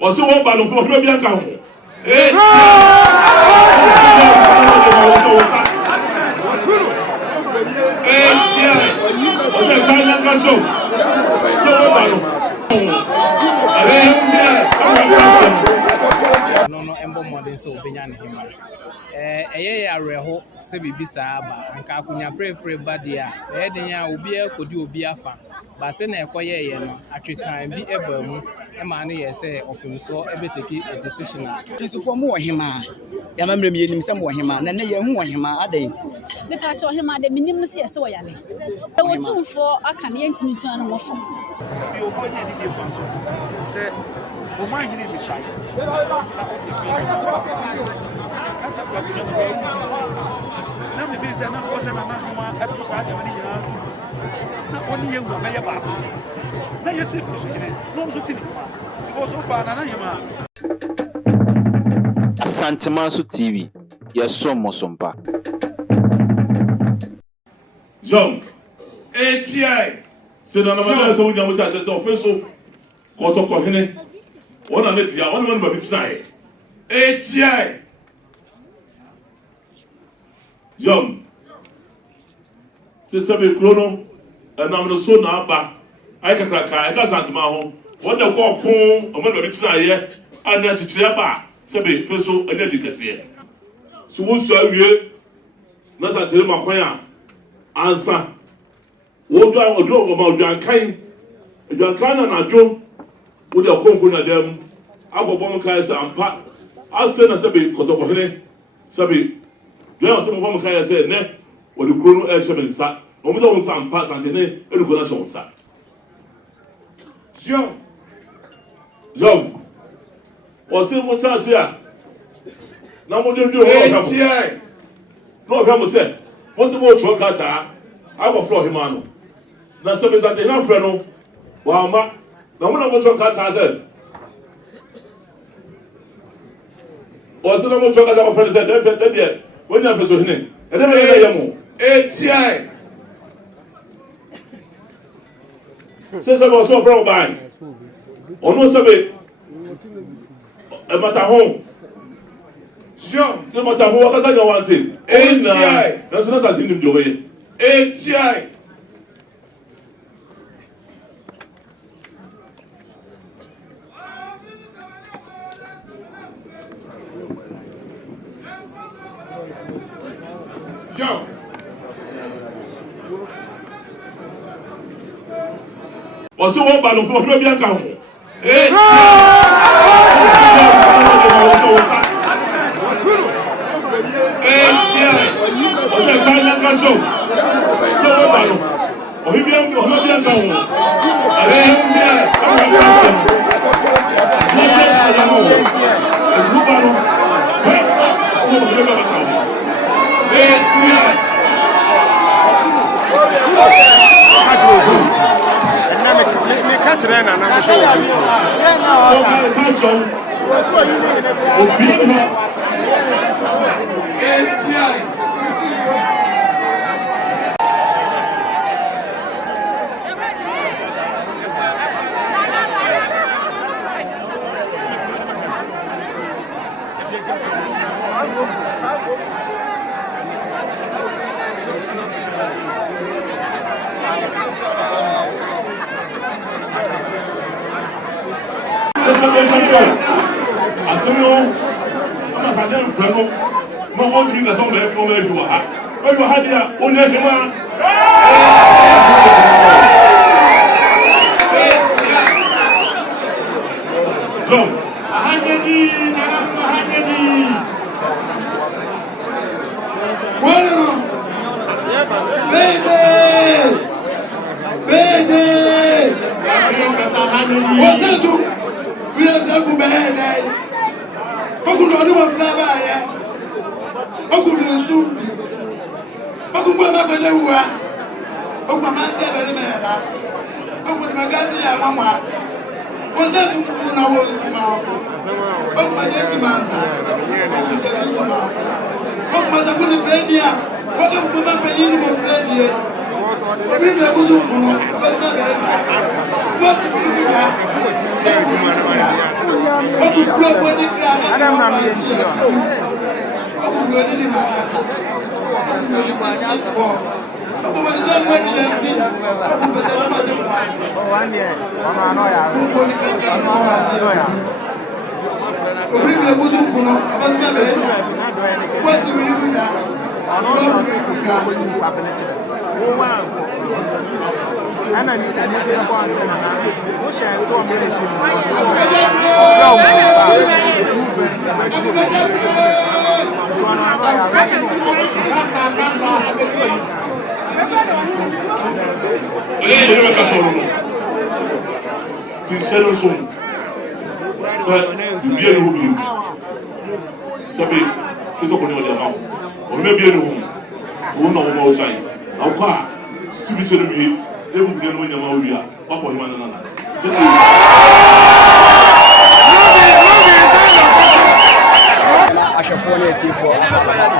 Osei won ba no fo bi anka ho. No embo modern so Osamenhema. Areho se bibisa aba anka akunya prepare badia. Den ya obi akodi obi afa. Ba se na ekoye ye no atwetan bi eba mu e ma no ye se Offinsomanhemaa ebeteki a decision a. Tutu mo Ohema. Ya mamrem ye nim se mo Ohema. Na ye hu Ohema adan. Me ka cho Ohema de minim no se se woyale. E Otumfuo aka ne ntimi twan no mofo. Se bi o bonya ni dey fanso. Se o ma hiri bi chai. Asa kwa bi no go na me bi se na ko se na na ma eto sa de mani nyina. Na oni ye wu me ye ba. Na ye se fi so ye. No so kini. Go so far na Hema. Asantehene TV. Yes, Mosompa. Young. ATI. C'est dans la manière dont vous avez dit Offinsomanhemaa. Quand on connaît, on a dit, on a dit, ATI. Young. C'est ça, mais chrono. Un homme de son n'a avec un Asantehene. On a quoi on a dit, on a dit, c'est bien, Offinsomanhemaa, on a dit que c'est. Si vous savez, nous avons dit, ansa wo do o do kan na dwo wo de konko na dem agobo mo kai sa ampa ase na sebe kotoko hene sebe do o se mo mo kai se ne wo de kro no e hye mensa o mo se won sa ampa Asantehene e ko na hye won sa yo o se mo ta se a na mo de do ho no ga mo se what's the more to Kata? I go floor him on. Now, some is that enough, friend. Well, ma, now when I want to Kata, said, or some more to Kata, friend said, then yet, when you have to him, and then ATI says I was so from by. Or no, Sabe, a matter home. Sure, c'est mon temps, on va faire ça thing. ATI. That's not a thing to do. ATI. Yo. Osei won ba no fo bi anka ho.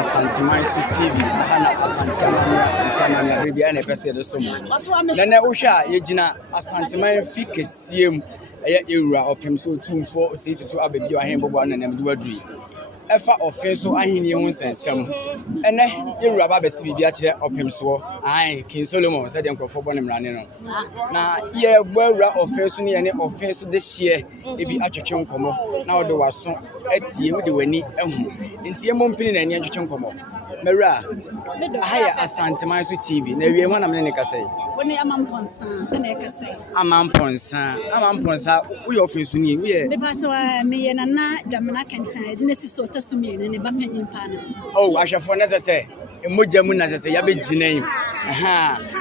Asantehene TV, Asantehene Arabia and a person of someone. Then I wish I Yegina Asantehene Fike Siem, a era of him so Otumfuo, Osei Tutu Ababi or Hembo one and Mduadri. Efa Offinso ahini ho nsensem ene yewura ba besi bi akire Offinso ai King Solomon said enkrofo bo ne mrane no na ye gbawura Offinso ne ye ne Offinso de hie ebi atwetwe nkomo na wo de waso atie wo de wani ahu nti ye mompini na ani atwetwe nkomo mewura haya Asantehene TV na wie ho na me ne kasai woni amamponsa na e kasai amamponsa wo ye Offinso ni wo ye me ba to me ye na damna kentan ne ti so tasumie ne ba panyin pa na oh ahwefo na say emoja mu na say ya be ginan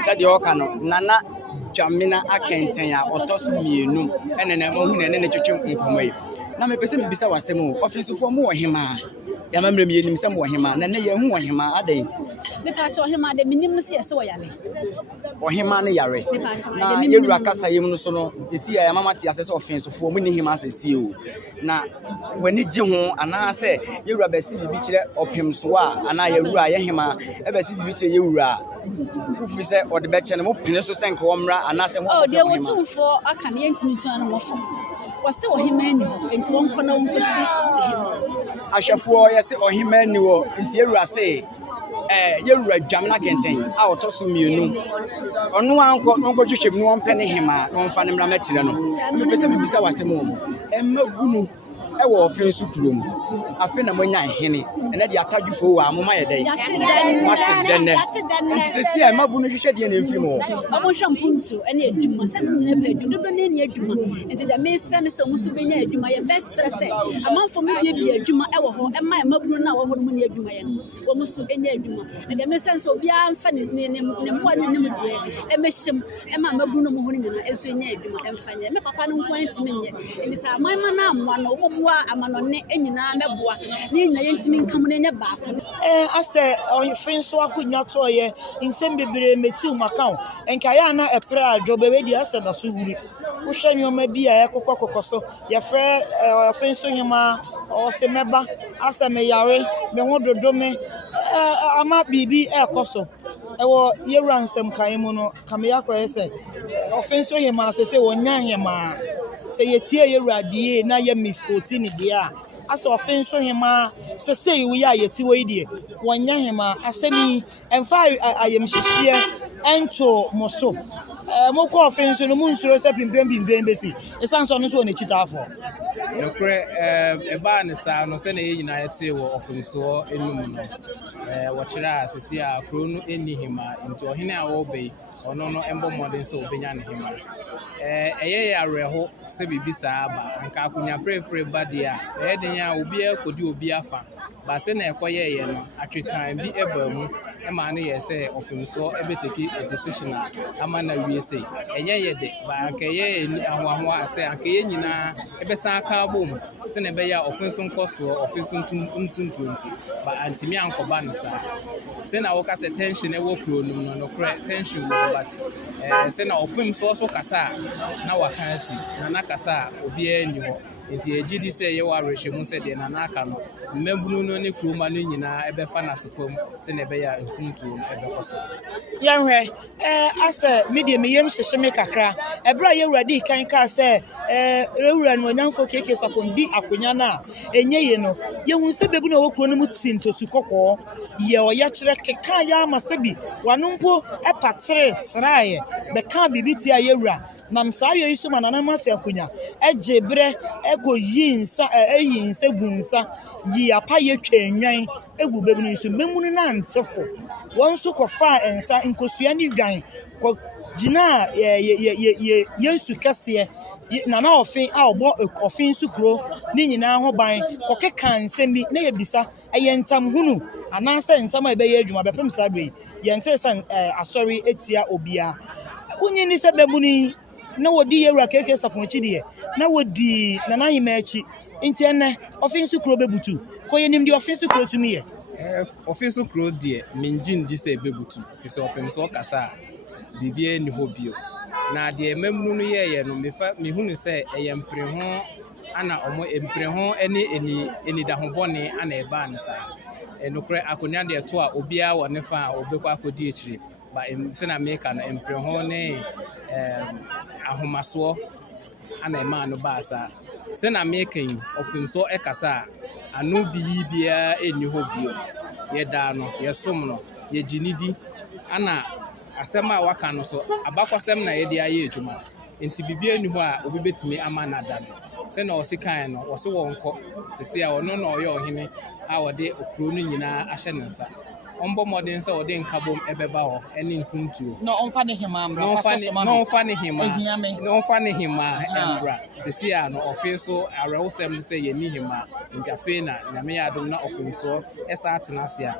said you oka no nana dwamena akenten a otoso mienu ene na mo hu ne twetwe nkomo yi na me pese me bisa wasem Offinso fo mo ohema ya mamre me yenim sem ohema na ne ye hu ohema adan me pa cho ohema de minim no se wo yale ohema ne yare na yewura kasa yem no so no esi ya mama ti asese Offinso fo mu ne hima asese o na wani ji ho ana se yewura besi bibi kire Offinso a ana yewura ye hima e besi bibi kire yewura ufi se ode be kye ne mo pine so senke wo mra ana se ho de Otumfuo aka ne yentimi tuan no mo fo wose ohema ani enti won kona won pesi ahwefo yese ohema ani wo enti yewura se yewura dwamna kenten a otoso mienu ono anko twehwem no won pene hema no mfa ne mra ma kire no me pese bibisa wasem o emmagunu ewo Offinso kurom afi na monya hene ene de atadwufo wa amoma ye dai wate denne nti sesi e mabu no hwehwe de ne mfiri mo omo hwampumsu ene adwuma se ne pa adwuma do ne ne adwuma nti da me sene se musu benya adwuma ye best se amanfo me bia adwuma ewo ho e ma mabu na wo ho no ne adwuma ye no wo musu enya adwuma e da me sene se obi amfa ne mo ne mu de e mehyem e ma mabu no mo ho nyina enso enya adwuma emfanye me papa no nko antime nye nti sa amanma na amwa no wo amanone enyina meboa ne nyina yentimi nkam ne nya baako ase Offinso akunwa toye nsem bebere metiu makao enka ya na epre adwo bebedi ase da so wuri wo hwanyoma bi a ekokokoso ye fre Offinsomanhemaa o se meba ase me yare me ho dodo me ama bibi ekoso ewo yewura nsem kan mu no kame yakwa ese Offinsomanhemaa se wonya hema se yetie yewura die na ye miskoti ni dia aso Offinsomanhemaa se sei wo ya yeti wo idie wonya hema asemi emfa ayemhihie ento moso moko Offinso no munsuro se pimpem besi esanso no so ne chitafo nokre eba ne sa no se na yina yete wo Offinso enum no wo kira asesi a kro no eni hema nti ohene a wo bei ono no embo modern so obenya ne hema eye ya reho se bibisa aba anka akunya prepare bade a den ya obi akodi obi afa ba se na ekoye ye no atwetan bi eba mu e ma no ye se Offinso ebeteki a decision ama na wie sei enye ye de ba anka ye ni ahwaho ase anka ye nyina ebesa aka bom se na be ya Offinso nkoso Offinso ntuntunti ba antimi ankoba no sa se na wo ka se tension e wo kro no no kre tension wo but se na Offinso so kasa na wakansi na nakasa obi ani ho nti egi di say ye wa rehwemu say de na aka no mmabunu no ne kroma no nyina ebefa na sopam se na ebe ya nkuntu no ebekoso yanhwe asa media meyem hyehye kakra ebra ye wurade kan ka say rewura no nyanfo keke sapon di akonya na enye ye no ye hu se bebu na wokro no muti ntosu kokko ye oye kire keka ya masabi wanompo epatere traye be ka bibiti ya yewura nam sa ye isu manana mase akonya ejebre ego yinsa eyinsa gunsa yi apa ye twenwan egu bebu no isu memunu na ntefo wonso kofa ensa nkosua ni dwan ko gina yesu kase na na ofin a obo ofin sukuro ni nyina ho ban ko keka nsem bi na ye bisa eyentam hunu anase ntam a ebe ye adwuma be pem sabre ye nte san asori etia obia unyi ni se bemuni na wodi yewura keke saponchi de na wodi na na hima achi nti ene ofin sukuro bebutu ko yenim di ofin sukuro tumi ye office kro die minjin di se bebutu fi opem so kasa bibie ni hobio na de memnu no ye no mefa mehunu se eyempre ho ana omo empre ho eni da ho bone ana eba ansa enokre akonya de to a obia wo ne fa obekwa akodi ekire ba se na meka na empre ho ne ahomaso ana ema no ba asa se na meka yin opem so ekasa anu bia eni hobio ye da no ye som no ye ginidi ana asema waka no so abakwasem na ye de aye adwuma enti bibia ni ho a obi betimi ama na da no se na osikan no wose wonko sese a ono na oye ohene a wode okro no nyina ahye ne nsa ombo modern se wode nkabom ebeba ho eni nkuntuo no onfa ne hima ambra no onfa ne hima embra sese a no ofiso arewosem se ye ni hima nti afi na nyame ya adom na okunso esa atenase a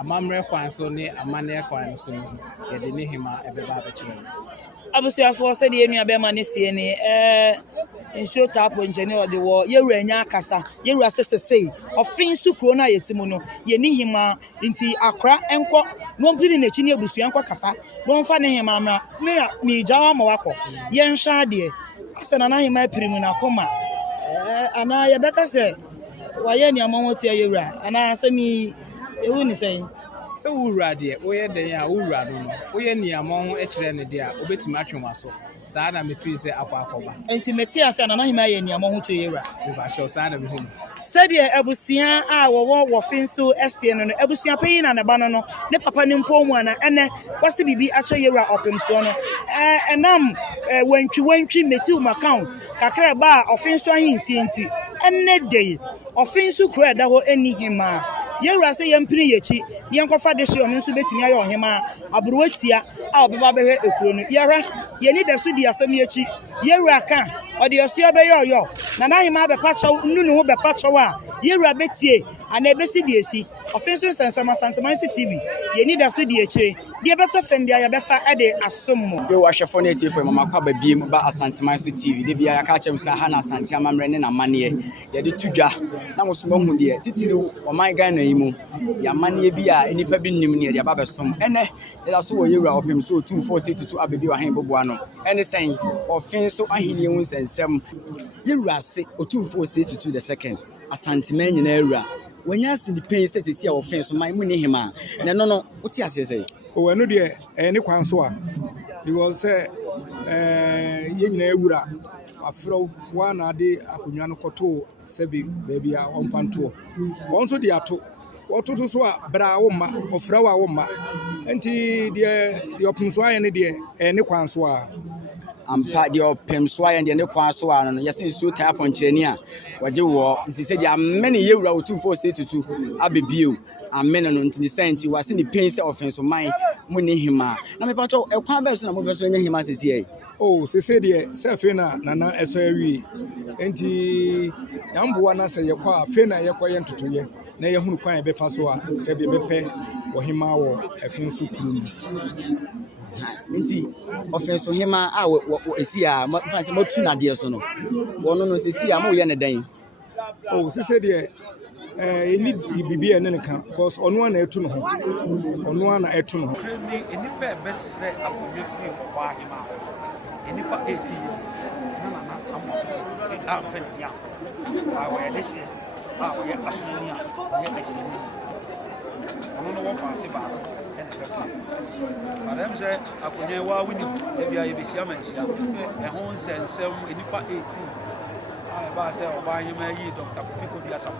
amamre kwan so ne amane kwan so ye de ne hima ebeba abekire abusuafo se de enua be ma ne sie ni nsuo tapo njene ode wo yewura nya akasa yewura sesesei ofin sukuro na yetimu no ye ni hima nti akra enko no mpiri na chi ne abusua enko kasa no mfa ne hima amra mi jawa ma wako ye nhwa de asana na hima pirimu na koma ana ye beka se waye ni amon tie yewura ana asemi ewu ni sei so wura de oye den ya wura no oye ni amon ho ekire ne de a obetumi atwenwaso saa na me feel say akwa enti meti ase na hima ye ni amon ho kire yewura ba show saa na me hu sede abusia a wo finso ese no abusia panyin na ne ba no ne papa ne mpomu ana ene wase bibi acho yewura opemso no enam wantwi meti umakao kakra ba ofinso ahinsi enti enne dey ofinso kura da ho eni hima yewura se yempiri yechi ne enkofa de hye ono nso betimi aye ohema aburuwatia a obeba behwe ekuro no yera ye ni da so di asem yechi yewura kan ode osio be yo na hima be pacho nnu ho be pacho a yewura betie ana ebesi di esi ofenso sensema Asantehene TV ye ni da so di ekire die beto fem bia ya befa ade asommo yo wahwefo na etifo mama kwa babiem ba Asantehene TV de bia ya ka chem sa ha na Asante amamre ne na mane ye de tudwa na mosoma hu de titiri oman Ghana yi mu ya mane bia enipa bi nim ne de aba besom ene de so wo yewura opem so Otumfuo Osei Tutu abebi wa han boboa no ene sen ofenso ahini hu sensem yewura se Otumfuo Osei Tutu the second Asantehene nyina ewura wanya si di pain se a ofenso man mu ne hima na no uti ase sei o enu de ne kwan so a because say ye nyina ewura afro wa na de akonwa no koto sebi baby a onfanto won so de ato wototo so a bra wo ma ofra wa wo ma enti de opem so aye ne de ne kwan so a ampa de opem so aye de ne kwan so a no yesi su ta ponkyereni a waje wo nsise de amene yewura Otumfuo Osei Tutu abebio amene no ntini senti wase ni pain se offense man mu ne hima na me pacho ekwan ba so na mo feso nya hima sesi ai oh sese de se fe na nana eso awi enti yamboa na se yekwa afe na yekoye ntotoye na ye hunu kwan be fa so a se be bepe wo hima wo Offinso kunu nti offense hima a esi a fanse motu na de so no wono no sesi a mo ye ne dan oh sese de ni bibi ene kan cause onu na etu no ho onu na etu no ho enipa ebesre akonye free kwa hima enipa 18 na amo a mfa ne dia a wɔyɛ de hyɛ a wɔyɛ asonani a wɔyɛ ahyɛni ɔno no wɔfa ase baako ɛna bɛka madam sɛ akonnwa wa wini ebi a yɛbɛhyia ma nhyia ɛho nsɛnsɛm nipa 18 a ɛbaa sɛ ɔbaa yɛma yi Dr. Kofi Kodi Asam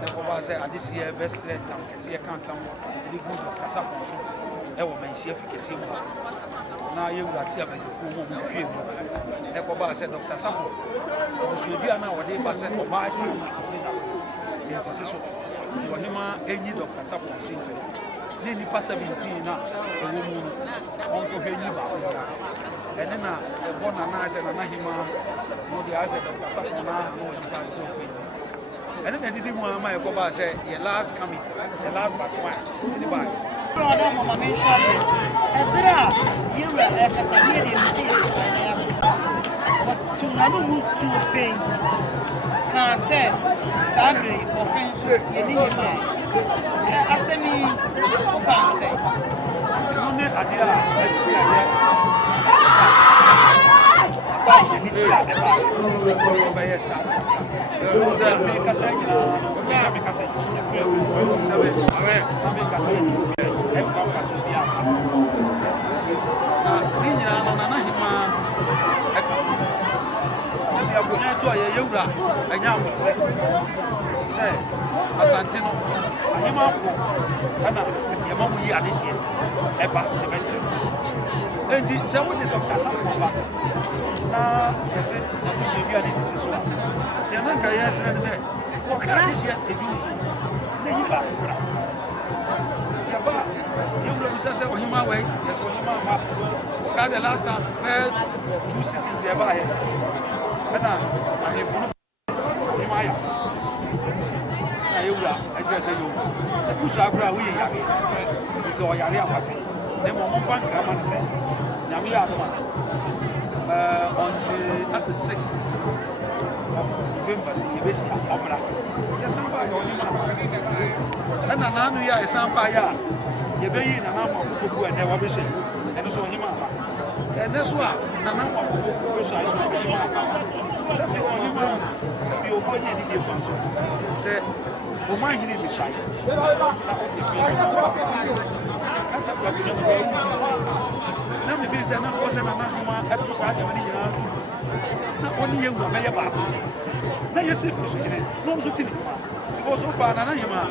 na kɔbaa sɛ adeseɛ bɛsrɛ ntam kɛseɛ ka ntam ɛde gu Dr. Sapon so ɛwɔ ma nhyia fi kɛseɛ mu na yɛwura te abɛdwokuo mu hwɛ mu ɛkɔbaa sɛ Dr. Sapon ɔsuadua no a wɔde ba sɛ ɔbaa ta na afei yɛnsisi so ɔhema ɛnyi Dr. Sapon si nkyɛn ne nipa 17 na ɛwɔ mu no ɔnkɔhwɛ nyi baako bia ɛne na ɛbɔ nana sɛ nana hema no de asɛ Dr. Sapon na wɔde sa sɛ ɔkɔnti ɛne na didi mu ama ɛkɔbaa sɛ yɛ last coming the last but one ɛne baa Brother, Mama, mention Ebra, you were at Asantehene but to not move to pain. Can say, Sabri, Offinsomanhemaa, Yenima. Asemi, Offinsomanhemaa. Only idea, I see a Asantehene, Ahema for Anna, Yamamu Yadisia, Eba, the veteran. And so when the Dr. Sapon back, I said, I should be an institution. The Ananka, yes, and said, what can this yet do so? Then you back. Yaba, you will say, oh, him away, yes, or him out. Got the last time, 2 cities here by him. And I have I just say you. So push up we yari. So yari apati. Then one fan grammar say. Yami on the 6th of November, Yebesia, Omra. Yes, I'm by your human. And another year is some by ya. Yebe and Anama and never be saying. And so him. And that's why Nana official some you go any difference. Say, oh, my, he didn't shy. That's a problem. Now, if it's another person, I'm up to side not only you, but your back. Now, you see, no, so kidding. Because so far, Nanahima,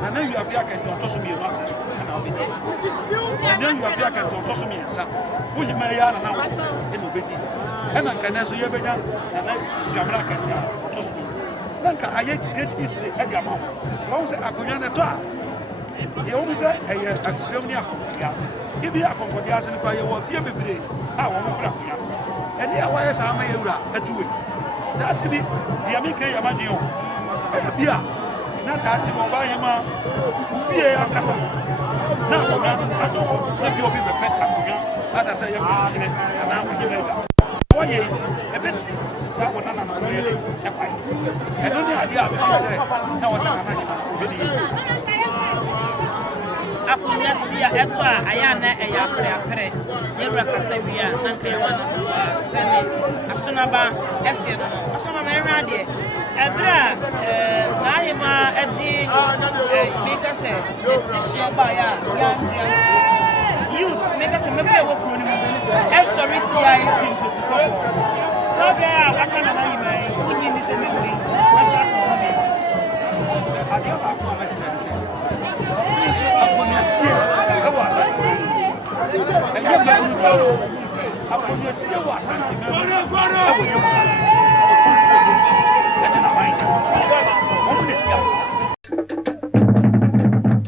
and then you have Yakan to toss me about, and I'll be there. And then you have Yakan to toss me and son. Who you may have now, it will be there. And I can answer you better, and then Jamra can toss me. Nanka, I get history at your mouth. Once I could not talk. The only say, I extremely yes. If you are comfortable and by your fear, baby, I won't crack. And the wires are my at doing. That's it. The American Yamadio. Bia. Not that you will buy him a fear of Casa. Now, at all, maybe you'll be the pet of I say, and now we give it. Why, a bit. So I want to really. And only idea of it say, now was a Akunyasiya etwa ayana eyapre yewra kasawia nanka yawana sene asunaba eseno asunaba enrade ebra na hima edi mega se ehia ba ya youth mega se mebe wo kuro ni mu sorry ti team to support so bra akana na hima ni ni se mebe asa ko be adia ba ko amesina se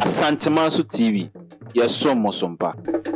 Asantehene TV, Osei.